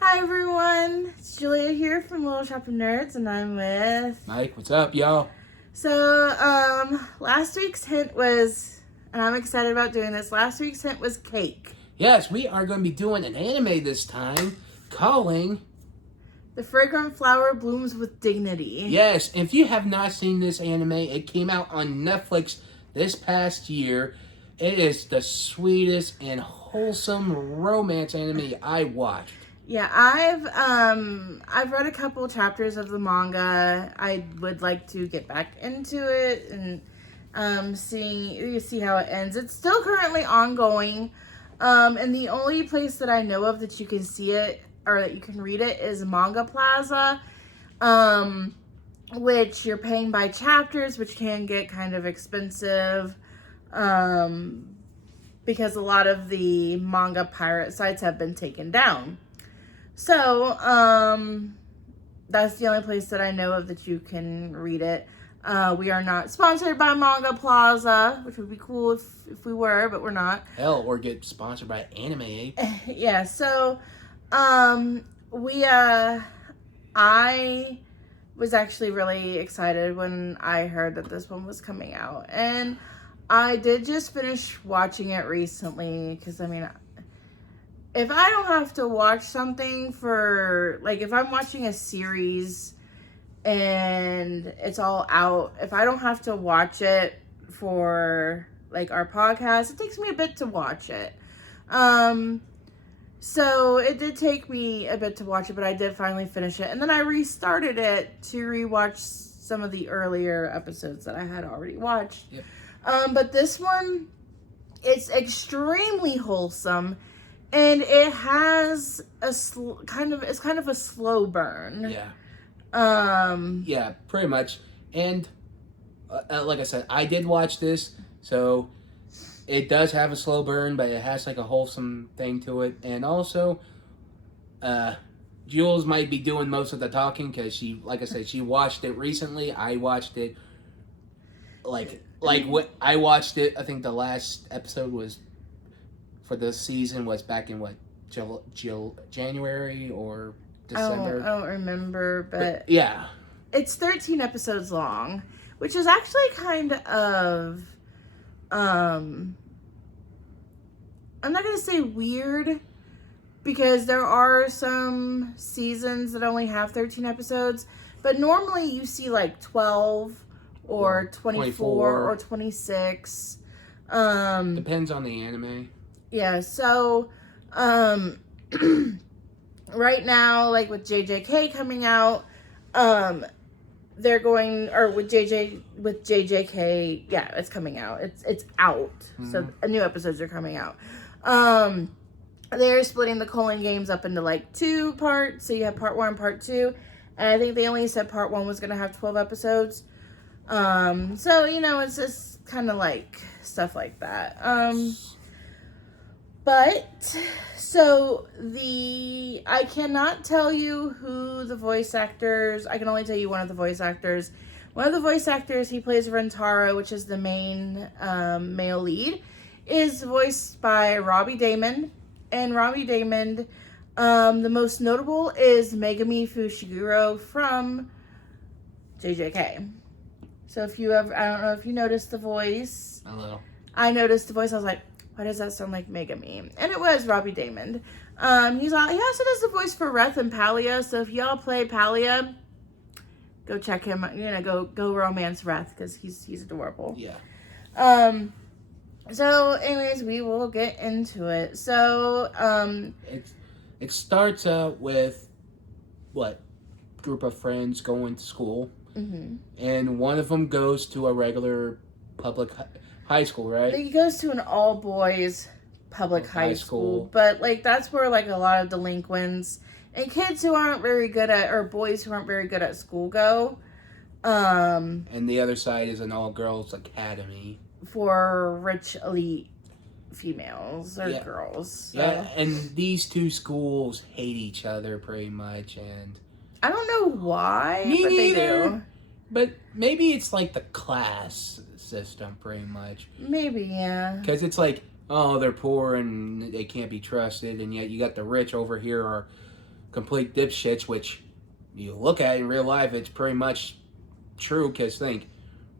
Hi everyone, it's Julia here from Little Shop of Nerds, and I'm with Mike. What's up, y'all? So, last week's hint was, and I'm excited about doing this. Last week's hint was cake. Yes, we are going to be doing an anime this time, calling. The Fragrant Flower Blooms with Dignity. Yes, if you have not seen this anime, it came out on Netflix this past year. It is the sweetest and wholesome romance anime I watched. Yeah, I've read a couple chapters of the manga. I would like to get back into it and see how it ends. It's still currently ongoing. And the only place that I know of that you can see it or that you can read it is Manga Plaza, which you're paying by chapters, which can get kind of expensive, because a lot of the manga pirate sites have been taken down. So, that's the only place that I know of that you can read it. We are not sponsored by Manga Plaza, which would be cool if we were, but we're not. Hell, or get sponsored by Anime Ape. Yeah, so, I was actually really excited when I heard that this one was coming out. And I did just finish watching it recently, because, I mean, if I don't have to watch something for, like, if I'm watching a series and it's all out, if I don't have to watch it for, like, our podcast, it takes me a bit to watch it. So it did take me a bit to watch it, but I did finally finish it. And then I restarted it to rewatch some of the earlier episodes that I had already watched. Yep. But this one, it's extremely wholesome. And it has it's kind of a slow burn. Yeah. Um. Yeah, pretty much. And like I said, I did watch this, so it does have a slow burn, but it has like a wholesome thing to it. And also, Jules might be doing most of the talking because she, like I said, she watched it recently. I watched it like what I watched it. I think the last episode was for this season was back in what January or December. I don't remember, but yeah, it's 13 episodes long, which is actually kind of I'm not gonna say weird, because there are some seasons that only have 13 episodes, but normally you see like 12 or 24 or 26. Depends on the anime. Yeah, so right now, like with JJK coming out, they're going, or with JJK, yeah, it's coming out. It's out. Mm-hmm. So new episodes are coming out. They're splitting the Colon Games up into like 2 parts. So you have part 1, part 2. And I think they only said part 1 was going to have 12 episodes. So, you know, it's just kind of like stuff like that. But, so, I cannot tell you who the voice actors, I can only tell you one of the voice actors. One of the voice actors, he plays Rentaro, which is the main male lead, is voiced by Robbie Daymond. And Robbie Daymond, the most notable is Megami Fushiguro from JJK. So if you ever, I don't know if you noticed the voice. A little. I noticed the voice, I was like, why does that sound like Megami? And it was Robbie Daymond. He also does the voice for Reth and Palia. So if y'all play Palia, go check him. You know, go romance Reth, because he's adorable. Yeah. So anyways, we will get into it. So it starts out with what group of friends going to school, mm-hmm. and one of them goes to a regular public high school, right? He goes to an all-boys public high school. But, like, that's where, like, a lot of delinquents and kids who aren't very good at, or boys who aren't very good at school go. And the other side is an all-girls academy. For rich, elite females or girls. So. Yeah, and these two schools hate each other pretty much, and I don't know why, Me but neither. They do. But maybe it's like the class system, pretty much. Maybe, yeah. Because it's like, oh, they're poor and they can't be trusted, and yet you got the rich over here are complete dipshits, which you look at in real life, it's pretty much true, because think,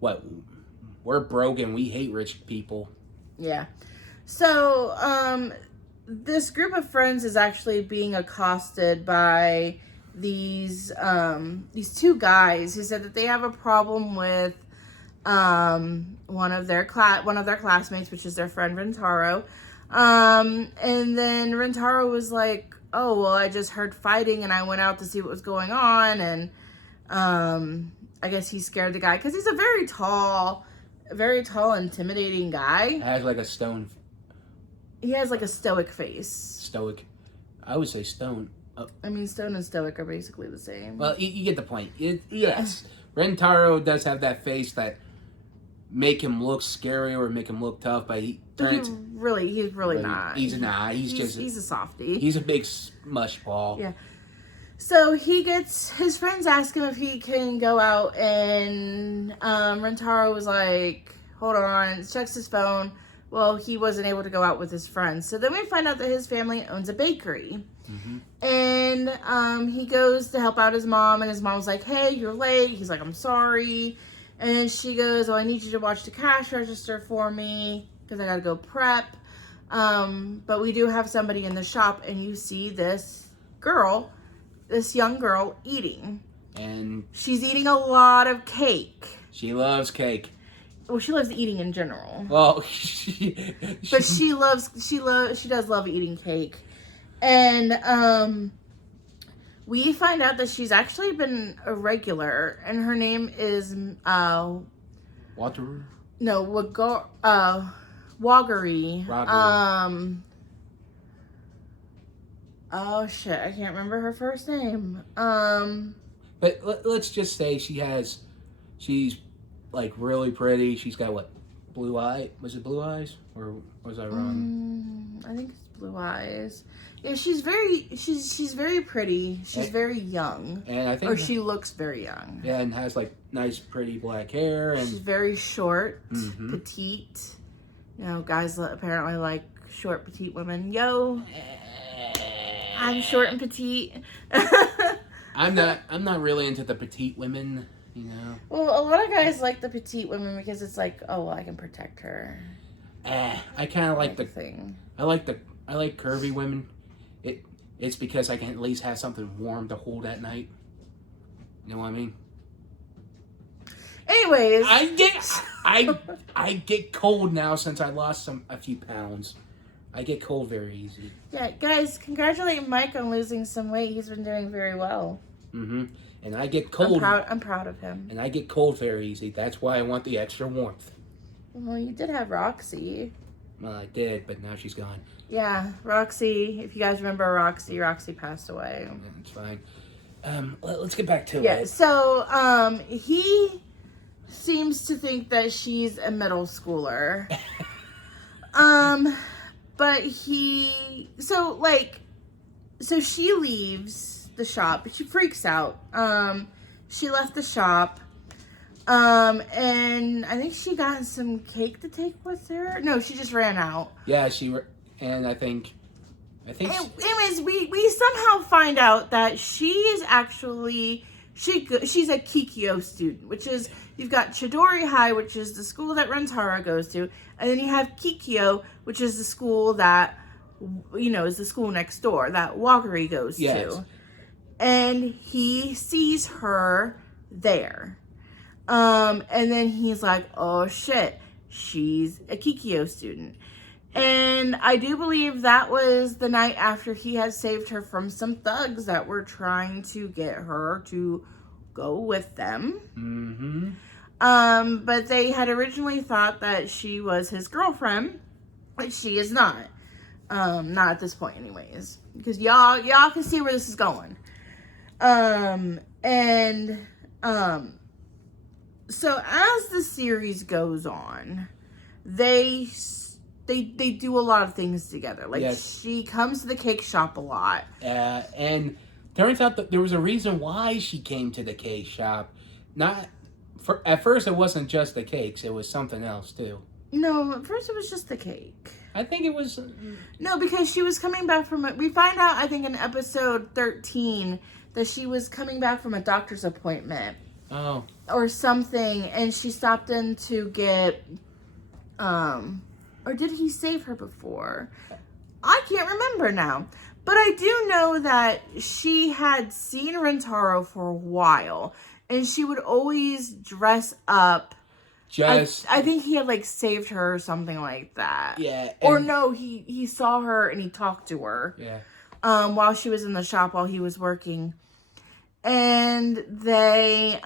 what, we're broke and we hate rich people. Yeah. So, this group of friends is actually being accosted by these two guys who said that they have a problem with one of their classmates, which is their friend Rentaro. And then Rentaro was like, "Oh, well, I just heard fighting and I went out to see what was going on." And I guess he scared the guy because he's a very tall, intimidating guy. Has like a stone. He has like a stoic face. Stoic. I would say stone. I mean, stone and stoic are basically the same. Well, you get the point. Yes. Rentaro does have that face that make him look scary or make him look tough, but he turns... He's really not. He's not. He's a softie. He's a big mush ball. Yeah. So his friends ask him if he can go out, and Rentaro was like, hold on, checks his phone. Well, he wasn't able to go out with his friends. So then we find out that his family owns a bakery. Mm-hmm. And he goes to help out his mom, and his mom's like, hey, you're late. He's like, I'm sorry. And she goes, oh, I need you to watch the cash register for me because I got to go prep. But we do have somebody in the shop, and you see this young girl eating. And she's eating a lot of cake. She loves cake. Well, she loves eating in general. Well, she does love eating cake. And we find out that she's actually been a regular, and her name is Water? No, Waggery. Oh shit, I can't remember her first name. But let's just say she's like really pretty. She's got what, blue eye? Was it blue eyes, or was I wrong? I think it's blue eyes. Yeah, she's very pretty. She's very young, and I think she looks very young. Yeah, and has like nice, pretty black hair, and she's very short, petite. You know, guys apparently like short, petite women. Yo, I'm short and petite. I'm not really into the petite women. You know. Well, a lot of guys like the petite women because it's like, oh, well, I can protect her. I kind of like the thing. I like curvy women. It's because I can at least have something warm to hold at night. You know what I mean? Anyways, I get cold now since I lost a few pounds. I get cold very easy. Yeah, guys, congratulate Mike on losing some weight. He's been doing very well. Mm-hmm. And I get cold. I'm proud of him. And I get cold very easy. That's why I want the extra warmth. Well, you did have Roxy. Well, I did, but now she's gone. Yeah, Roxy. If you guys remember Roxy passed away. Yeah, it's fine. Let's get back to it. Yeah, so he seems to think that she's a middle schooler. But so she leaves the shop. She freaks out. She left the shop. And I think she got some cake to take with her. No, she just ran out. Yeah, and I think. Anyways, we somehow find out that she is actually she's a Kikyo student, which is you've got Chidori High, which is the school that Rentaro goes to, and then you have Kikyo, which is the school that is the school next door that Waggery goes to, and he sees her there. And then he's like, oh shit, she's a Kikyo student. And I do believe that was the night after he had saved her from some thugs that were trying to get her to go with them. Mm-hmm. But they had originally thought that she was his girlfriend, but she is not. Not at this point anyways. Because y'all can see where this is going. So as the series goes on, they do a lot of things together. Like, she comes to the cake shop a lot. And turns out that there was a reason why she came to the cake shop. At first, it wasn't just the cakes. It was something else, too. No, at first it was just the cake. I think it was... No, because she was coming back from we find out, I think, in episode 13 that she was coming back from a doctor's appointment. Oh. Or something, and she stopped in to get, or did he save her before? I can't remember now. But I do know that she had seen Rentaro for a while, and she would always dress up. I think he had, like, saved her or something like that. Yeah. Or no, he saw her and he talked to her. Yeah. While she was in the shop while he was working. And they,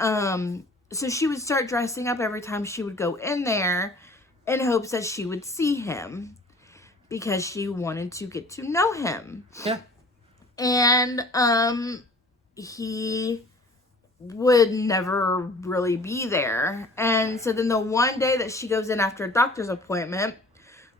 so she would start dressing up every time she would go in there in hopes that she would see him because she wanted to get to know him. Yeah. And, he would never really be there. And so then the one day that she goes in after a doctor's appointment,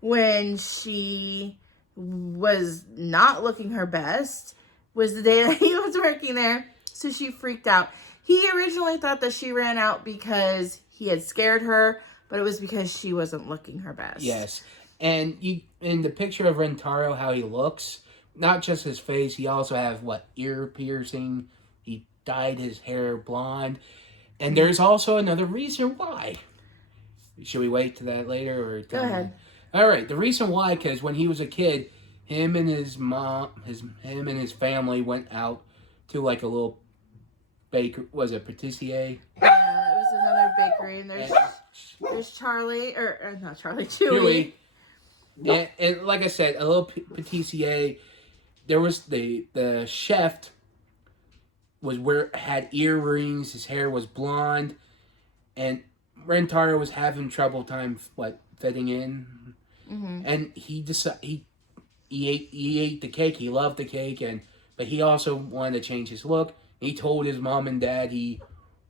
when she was not looking her best, was the day that he was working there. So she freaked out. He originally thought that she ran out because he had scared her, but it was because she wasn't looking her best. Yes. And you, in the picture of Rentaro, how he looks, not just his face, he also have, ear piercing. He dyed his hair blonde. And there's also another reason why. Should we wait to that later? Or Go ahead. All right. The reason why, because when he was a kid, him and his mom, him and his family went out to, like, a little baker. Was it patisserie? Yeah, it was another bakery, and there's Charlie, or not Charlie, Chewy. Yeah, and like I said, a little patisserie. There was the chef had earrings. His hair was blonde, and Rentaro was having trouble fitting in. Mm-hmm. And he ate the cake. He loved the cake, but he also wanted to change his look. He told his mom and dad he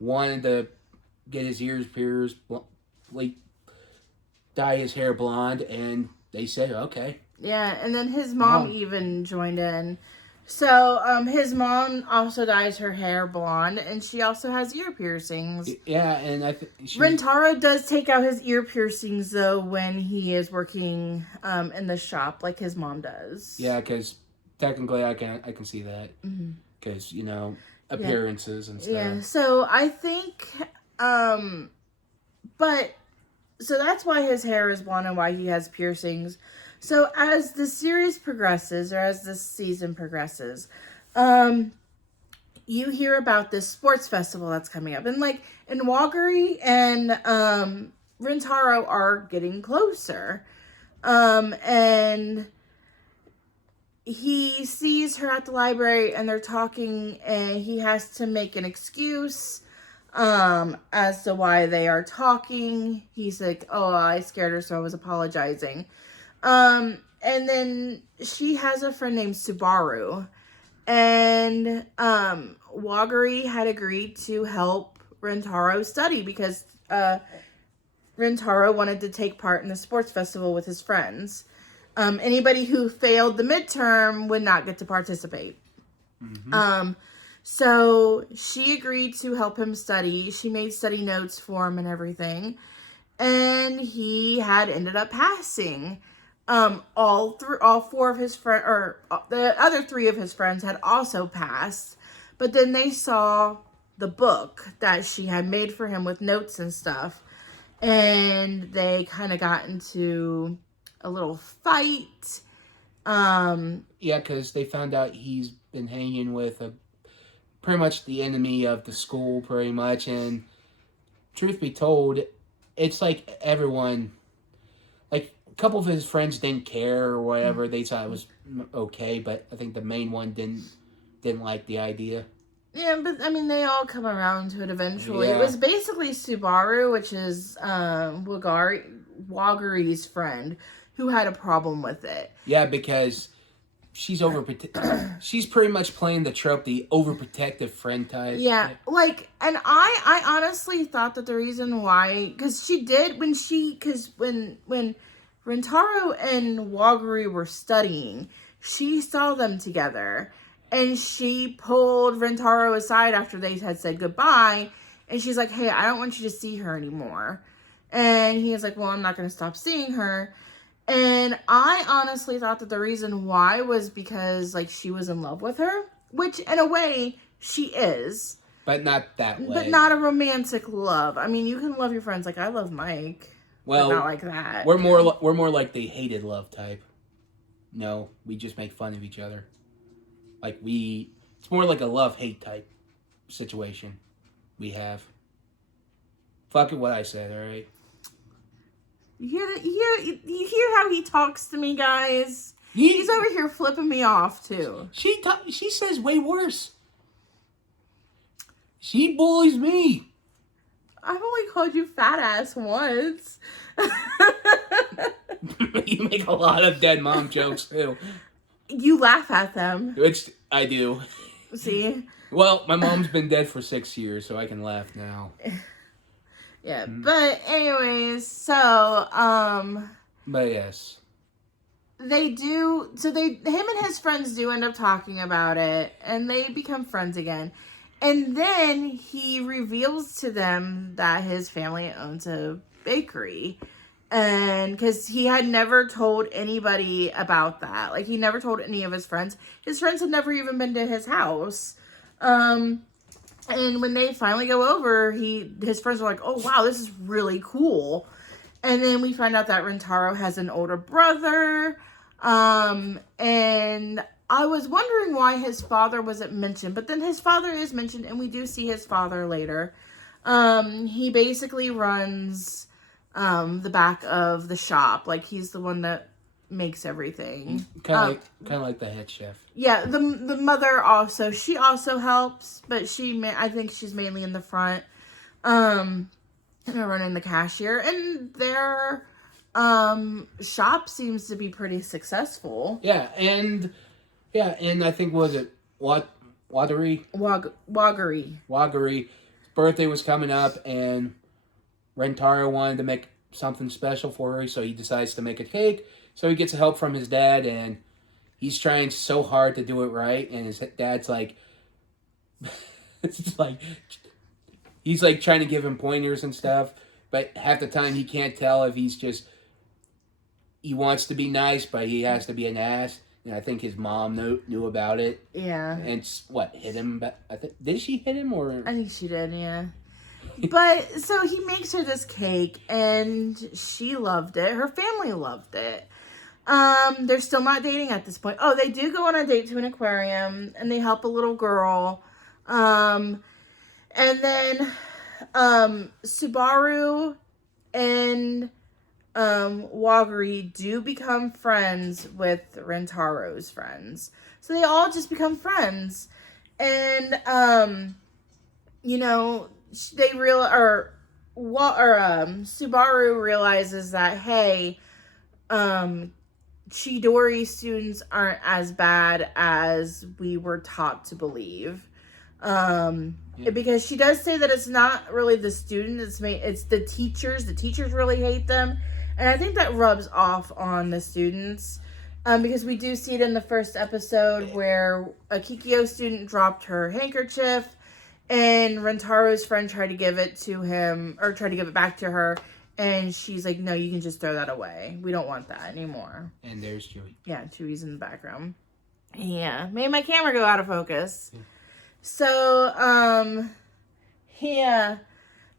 wanted to get his ears pierced, dye his hair blonde, and they said, okay. Yeah, and then his mom even joined in. So, his mom also dyes her hair blonde, and she also has ear piercings. Yeah, and Rentaro does take out his ear piercings, though, when he is working in the shop, like his mom does. Yeah, because technically I can see that. Because, appearances and stuff. Yeah, so I think, so that's why his hair is blonde and why he has piercings. So as the series progresses, or as the season progresses, you hear about this sports festival that's coming up. And, and Wagari and Rentaro are getting closer. And he sees her at the library and they're talking, and he has to make an excuse as to why they are talking. He's like, oh, I scared her, so I was apologizing. And then she has a friend named Subaru, and Wagari had agreed to help Rentaro study because Rentaro wanted to take part in the sports festival with his friends. Anybody who failed the midterm would not get to participate. Mm-hmm. So she agreed to help him study. She made study notes for him and everything. And he had ended up passing. All four of his friends, or the other three of his friends had also passed. But then they saw the book that she had made for him with notes and stuff. And they kind of got into a little fight. Yeah, because they found out he's been hanging with pretty much the enemy of the school, pretty much. And truth be told, it's like everyone, like a couple of his friends didn't care or whatever. They thought it was okay, but I think the main one didn't like the idea. Yeah, but I mean, they all come around to it eventually. Yeah. It was basically Subaru, which is Wagari's friend, who had a problem with it. Yeah, because she's she's pretty much playing the trope, the overprotective friend type. Yeah, and I honestly thought that the reason why, because she did, when Rentaro and Wagari were studying, she saw them together, and she pulled Rentaro aside after they had said goodbye, and she's like, hey, I don't want you to see her anymore. And he was like, well, I'm not going to stop seeing her. And I honestly thought that the reason why was because, like, she was in love with her, which in a way she is. But not that way. But not a romantic love. I mean, you can love your friends. Like, I love Mike. Well, but not like that. We're more like the hated love type. No, we just make fun of each other. Like it's more like a love-hate type situation we have. Fuck it, what I said, all right? You hear how he talks to me, guys? He's over here flipping me off, too. She says way worse. She bullies me. I've only called you fat ass once. You make a lot of dead mom jokes, too. You laugh at them. Which I do. See? Well, my mom's been dead for 6 years, so I can laugh now. Yeah, but anyways, so, But yes. him and his friends do end up talking about it, and they become friends again. And then he reveals to them that his family owns a bakery. And because he had never told anybody about that. Like, he never told any of his friends. His friends had never even been to his house. And when they finally go over, his friends are like, oh, wow, this is really cool. And then we find out that Rentaro has an older brother. And I was wondering why his father wasn't mentioned. But then his father is mentioned, and we do see his father later. He basically runs the back of the shop. Like, he's the one that makes everything. Kind of like the head chef. Yeah, the mother also. She also helps, but I think she's mainly in the front. They're running the cashier, and their shop seems to be pretty successful. Yeah, and I think, was it Watery? Waggery. His birthday was coming up, and Rentaro wanted to make something special for her, so he decides to make a cake. So he gets help from his dad, and he's trying so hard to do it right, and his dad's like, it's like, he's like trying to give him pointers and stuff, but half the time he can't tell if he wants to be nice, but he has to be an ass. And I think his mom knew about it. Yeah. And hit him? Did she hit him, or? I think she did, yeah. But, so he makes her this cake, and she loved it. Her family loved it. They're still not dating at this point. Oh, they do go on a date to an aquarium, and they help a little girl. And then, Subaru and, Waggery do become friends with Rentaro's friends. So they all just become friends. And, Subaru realizes that, hey, Chidori students aren't as bad as we were taught to believe. Because she does say that it's not really the students, it's the teachers. The teachers really hate them. And I think that rubs off on the students. Because we do see it in the first episode where a Kikyo student dropped her handkerchief, and Rentaro's friend tried to give it to him, or tried to give it back to her, and she's like, no, you can just throw that away. We don't want that anymore. And there's Chewie. Yeah, Chewie's in the background. Yeah, made my camera go out of focus. Yeah. So, yeah,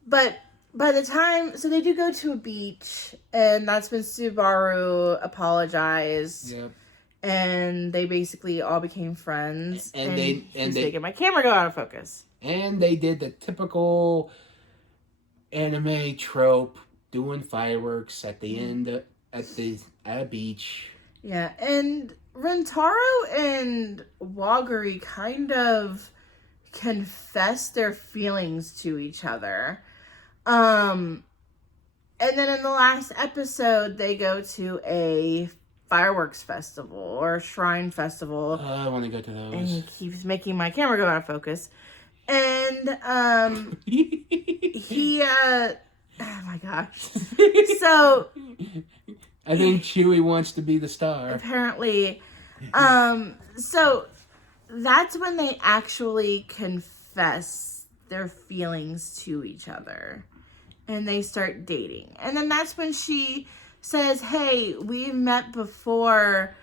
but by the time, so they do go to a beach, and that's when Subaru apologized. Yep. And they basically all became friends. And they making my camera go out of focus. And they did the typical anime trope, doing fireworks at the end at a beach. Yeah, and Rentaro and Waggery kind of confess their feelings to each other. And then in the last episode, they go to a fireworks festival or shrine festival. I want to go to those. And he keeps making my camera go out of focus. And he oh my gosh. So I think Chewie wants to be the star. Apparently. So that's when they actually confess their feelings to each other. And they start dating. And then that's when she says, "Hey, we met before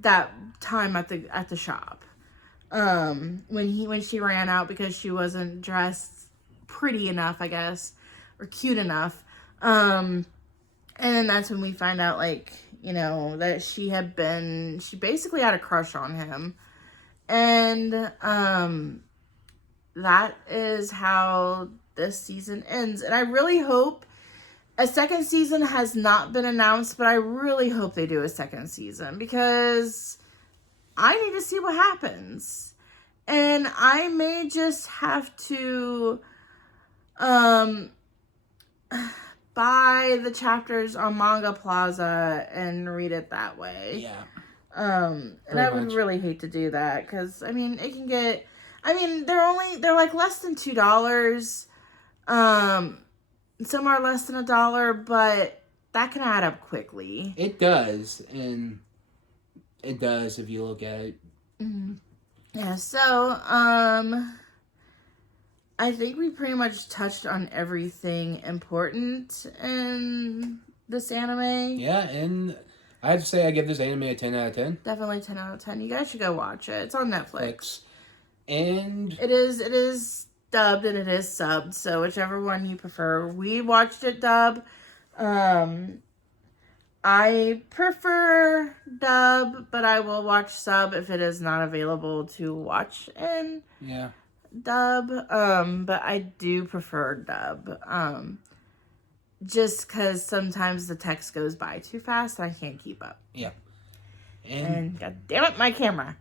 that time at the shop. When she ran out because she wasn't dressed pretty enough, I guess, or cute enough. And then that's when we find out, like, you know, that she basically had a crush on him. And that is how this season ends. And I really hope a second season has not been announced, but I really hope they do a second season because I need to see what happens. And I may just have to buy the chapters on Manga Plaza and read it that way. Yeah. And I would really hate to do that because, I mean, it can get, I mean, they're like less than $2. Some are less than $1, but that can add up quickly. It does, and it does if you look at it. Mm-hmm. Yeah, so, I think we pretty much touched on everything important in this anime. Yeah, and I have to say I give this anime a 10 out of 10. Definitely 10 out of 10. You guys should go watch it. It's on Netflix. And it is dubbed and it is subbed, so whichever one you prefer. We watched it dub. I prefer dub, but I will watch sub if it is not available to watch in dub. But I do prefer dub. Just because sometimes the text goes by too fast and I can't keep up. Yeah. And god damn it, my camera.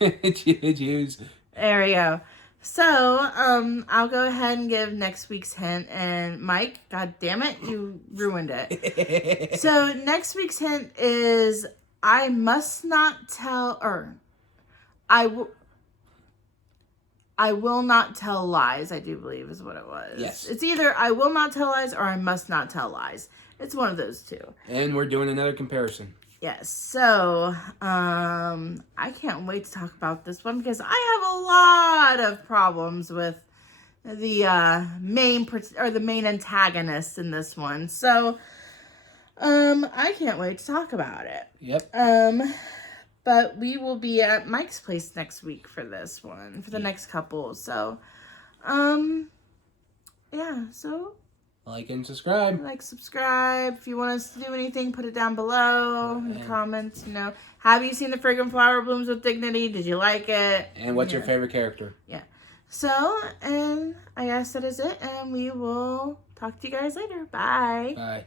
Jeez. There we go. So, I'll go ahead and give next week's hint. And Mike, god damn it, you ruined it. So, next week's hint is I must not tell, or I will not tell lies, I do believe is what it was. Yes. It's either I will not tell lies or I must not tell lies. It's one of those two. And we're doing another comparison. Yes, so I can't wait to talk about this one because I have a lot of problems with the main antagonist in this one. So I can't wait to talk about it. Yep. But we will be at Mike's place next week for this one, for the next couple. So yeah, so like and subscribe. Like, subscribe. If you want us to do anything, put it down below in the comments. You know, have you seen the Fragrant Flower Blooms with Dignity? Did you like it? And what's your favorite character? Yeah. So, and I guess that is it. And we will talk to you guys later. Bye. Bye.